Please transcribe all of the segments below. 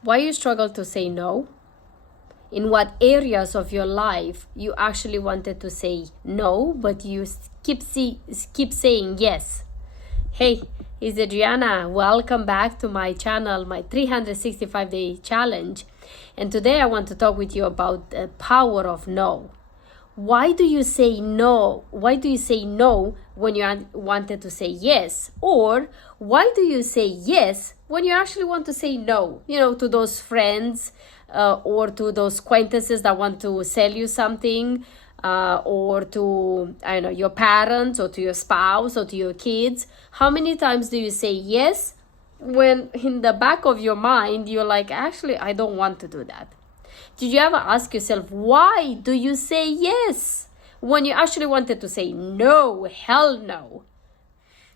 Why you struggle to say no? In what areas of your life you actually wanted to say no, but you keep saying yes? Hey, it's Adriana. Welcome back to my channel, my 365-day challenge. And today I want to talk with you about the power of no. Why do you say no? Why do you say no when you wanted to say yes? Or why do you say yes when you actually want to say no? You know, to those friends or to those acquaintances that want to sell you something, or to, I don't know, your parents or to your spouse or to your kids. How many times do you say yes when in the back of your mind you're like, actually, I don't want to do that? Did you ever ask yourself, why do you say yes when you actually wanted to say no? Hell no.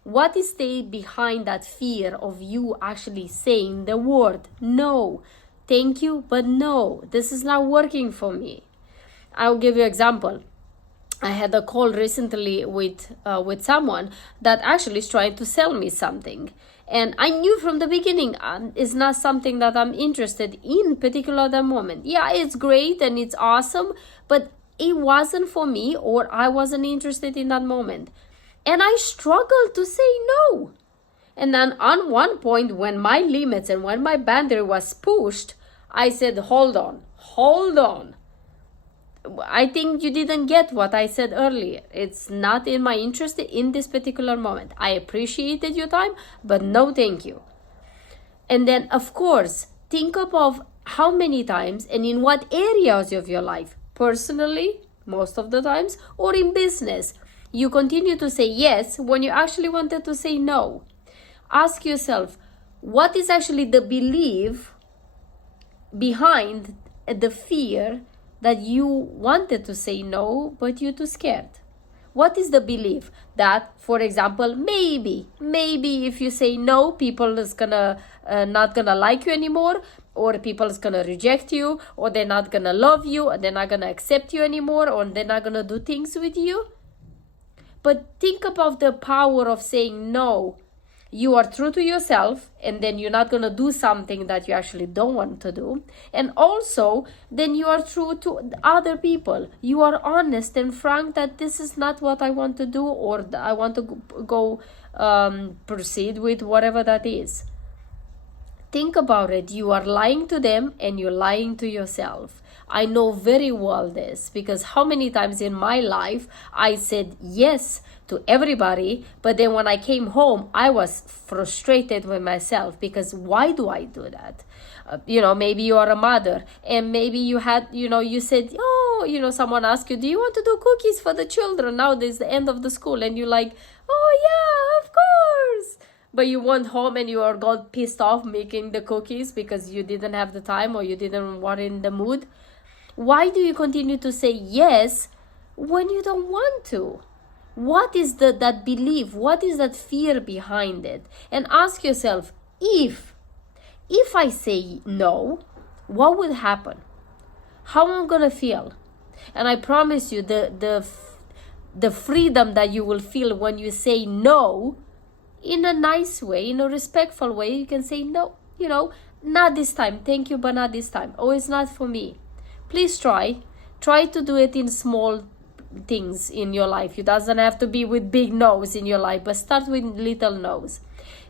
What is behind that fear of you actually saying the word no? Thank you, but no, this is not working for me. I'll give you an example. I had a call recently with someone that actually is trying to sell me something. And I knew from the beginning it's not something that I'm interested in, particular at the moment. Yeah, it's great and it's awesome, but it wasn't for me, or I wasn't interested in that moment. And I struggled to say no. And then on one point, when my limits and when my boundary was pushed, I said, hold on. I think you didn't get what I said earlier. It's not in my interest in this particular moment. I appreciated your time, but no thank you. And then, of course, think of how many times and in what areas of your life, personally, most of the times, or in business, you continue to say yes when you actually wanted to say no. Ask yourself, what is actually the belief behind the fear that you wanted to say no, but you're too scared? What is the belief that, for example, maybe if you say no, people is not gonna like you anymore, or people is gonna reject you, or they're not gonna love you, or they're not gonna accept you anymore, or they're not gonna do things with you? But think about the power of saying no. You are true to yourself, and then you're not going to do something that you actually don't want to do. And also, then you are true to other people. You are honest and frank that this is not what I want to do, or I want to go proceed with whatever that is. Think about it. You are lying to them and you're lying to yourself. I know very well this, because how many times in my life I said yes to everybody, but then when I came home, I was frustrated with myself, because why do I do that? Maybe you are a mother, and maybe you had, you said, someone asked you, do you want to do cookies for the children? Now there's the end of the school, and you're like, oh yeah, of course. But you went home and you got pissed off making the cookies because you didn't have the time, or you didn't want in the mood. Why do you continue to say yes when you don't want to? What is that belief? What is that fear behind it? And ask yourself, if I say no, what would happen? How am I gonna feel? And I promise you, the freedom that you will feel when you say no in a nice way, in a respectful way, you can say no, not this time, thank you, but not this time. Oh, it's not for me. Please try to do it in small things in your life. It doesn't have to be with big no's in your life, but start with little no's.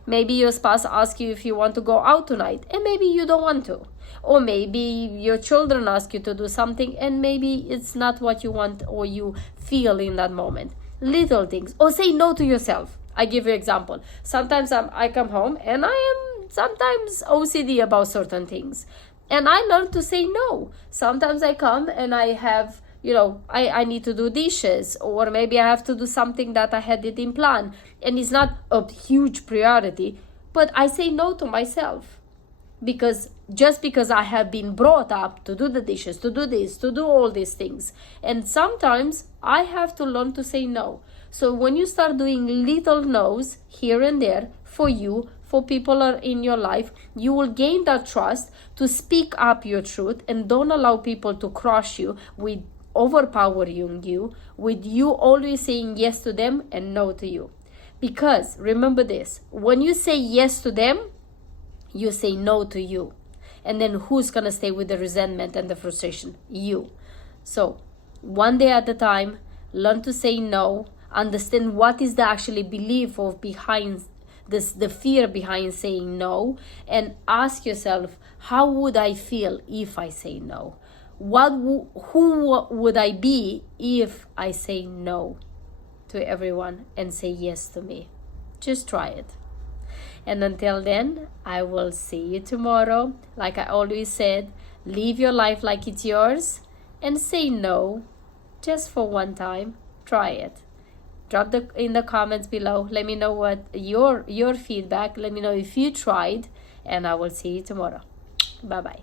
Maybe your spouse asks you if you want to go out tonight, and maybe you don't want to. Or maybe your children ask you to do something, and maybe it's not what you want or you feel in that moment. Little things. Or say no to yourself. I give you an example. Sometimes I come home and I am sometimes OCD about certain things. And I learn to say no. Sometimes I come and I have, I need to do dishes, or maybe I have to do something that I had it in plan, and it's not a huge priority, but I say no to myself. Because I have been brought up to do the dishes, to do this, to do all these things. And sometimes I have to learn to say no. So when you start doing little no's here and there for you, for people in your life, you will gain that trust to speak up your truth, and don't allow people to crush you with overpowering you, with you always saying yes to them and no to you. Because remember this, when you say yes to them, you say no to you. And then who's gonna stay with the resentment and the frustration? You. So one day at a time, learn to say no, understand what is the actually belief of behind this, the fear behind saying no, and ask yourself, how would I feel if I say no? Who would I be if I say no to everyone and say yes to me? Just try it. And until then, I will see you tomorrow. Like I always said, live your life like it's yours and say no just for one time. Try it. Drop in the comments below. Let me know what your feedback. Let me know if you tried, and I will see you tomorrow. Bye bye.